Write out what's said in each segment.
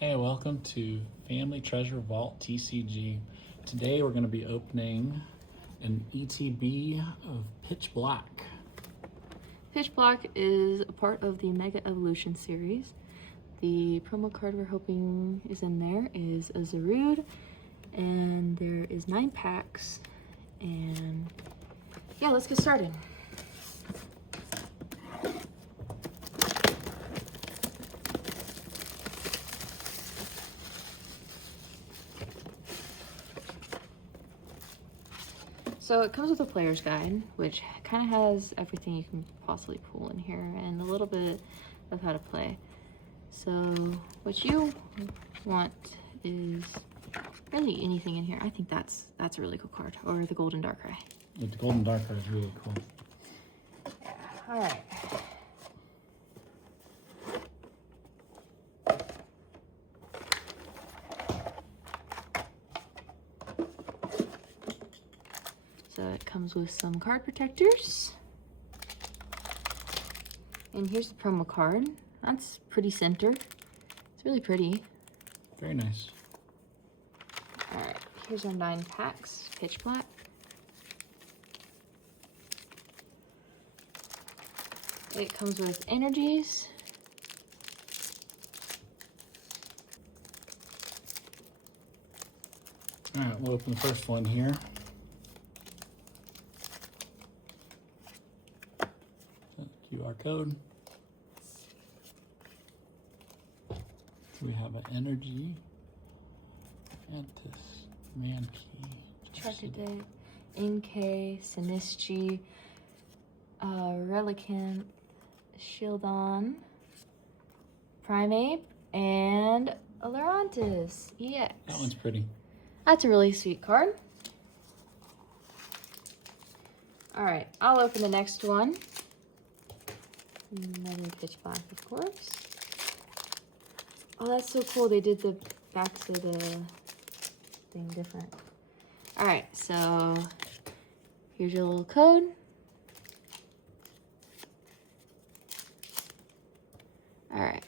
Hey, welcome to Family Treasure Vault TCG. Today we're going to be opening an ETB of Pitch Black. Pitch Black is a part of the Mega Evolution series. The promo card we're hoping is in there is a Zarude, and there is 9 packs. And yeah, let's get started. So it comes with a player's guide, which kind of has everything you can possibly pull in here and a little bit of how to play. So what you want is really anything in here. I think that's a really cool card, or the Golden Darkrai. Yeah, the Golden Darkrai is really cool. All right. So it comes with some card protectors. And here's the promo card. That's pretty center. It's really pretty. Very nice. All right, here's our 9 packs, Pitch Black. It comes with energies. All right, we'll open the first one here. QR code. We have an energy, Lurantis, Mankey, Charcadet, Inkay, Sinistchi, Relicanth, Shieldon, Primeape, and a Lurantis EX. That one's pretty. That's a really sweet card. All right, I'll open the next one. Another Pitch Black, of course. Oh, that's so cool. They did the backs of the thing different. All right, so here's your little code. All right.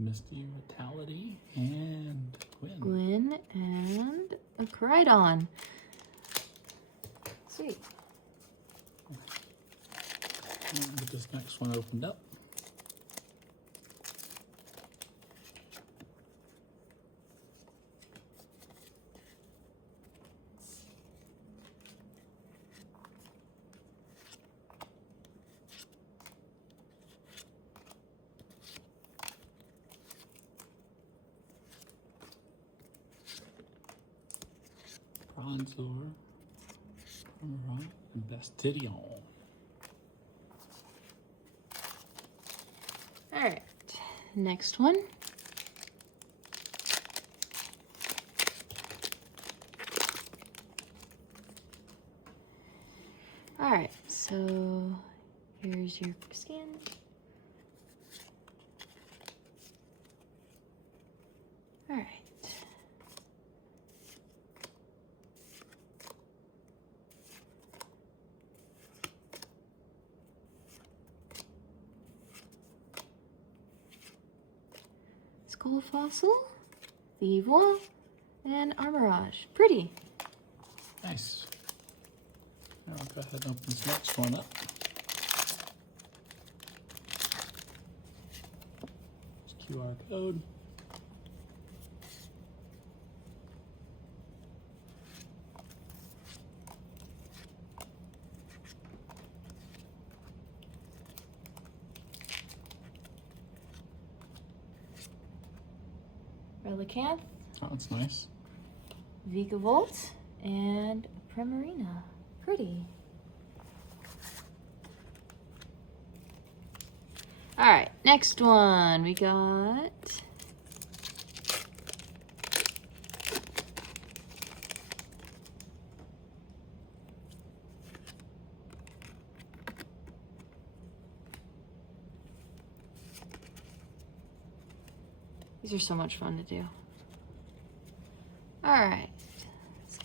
Misty, Vitality, and Gwen. Gwen and a Koraidon. Sweet. And get this next one opened up. Bronzor, and Bastidion. All right, next one. All right, so here's your scan. All right. Skull Fossil, Thievul, and Armorage. Pretty. Nice. Now I'll go ahead and open this next one up. It's QR code. Relicanth, Oh, that's nice. Vigavolt, and Primarina. Pretty. All right, next one we got These are so much fun to do. Alright. So.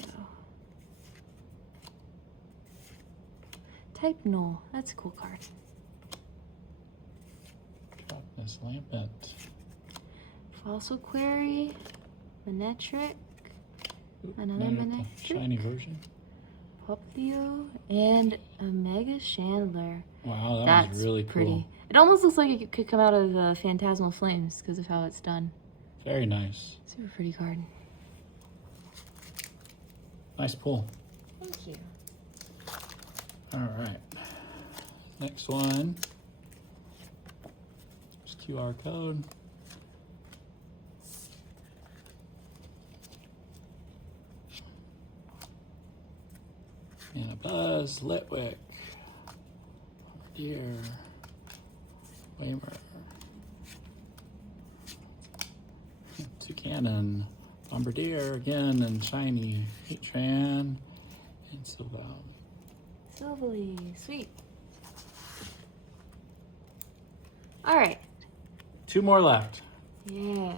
Type Null. That's a cool card. Darkness Lampent. Fossil Query. Manetric. Another Maybe a Manetric. shiny version. Poplio. And a Mega Chandler. Wow, That's was really cool. pretty. It almost looks like it could come out of Phantasmal Flames because of how it's done. Very nice. Super pretty card. Nice pull. Thank you. All right. Next one. Just QR code. And a Buzz, Litwick, Deer, Wamer, Toucanon, Bombardier again, and Shiny, Heatran, and Silval. Silvally, sweet. All right. 2 more left. Yeah.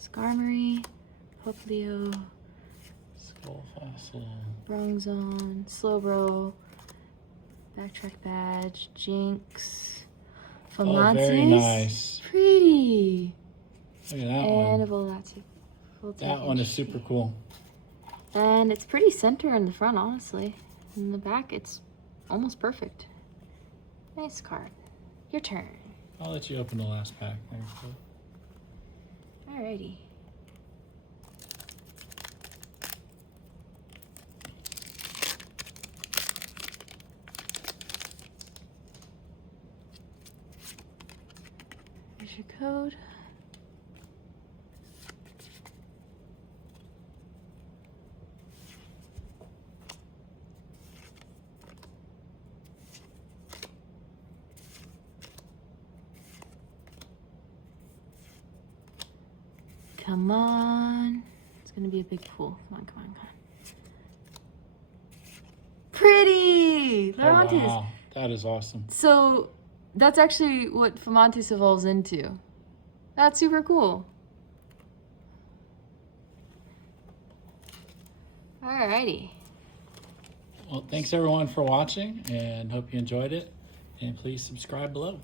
Skarmory, Poplio, Skull Fossil. Bronzong, Slowbro, Backtrack Badge, Jinx, Fomantis. Oh, very nice. Pretty. Look at that And a one. Voltaic. That one is super cool. And it's pretty center in the front, honestly. In the back, it's almost perfect. Nice card. Your turn. I'll let you open the last pack. There you go. Alrighty. Here's your code. Come on. It's gonna be a big pool. Come on, come on, come on. Pretty! Oh, Lurantis. wow. That is awesome. So that's actually what Fomantis evolves into. That's super cool. Alrighty. Well, thanks everyone for watching and hope you enjoyed it. And please subscribe below.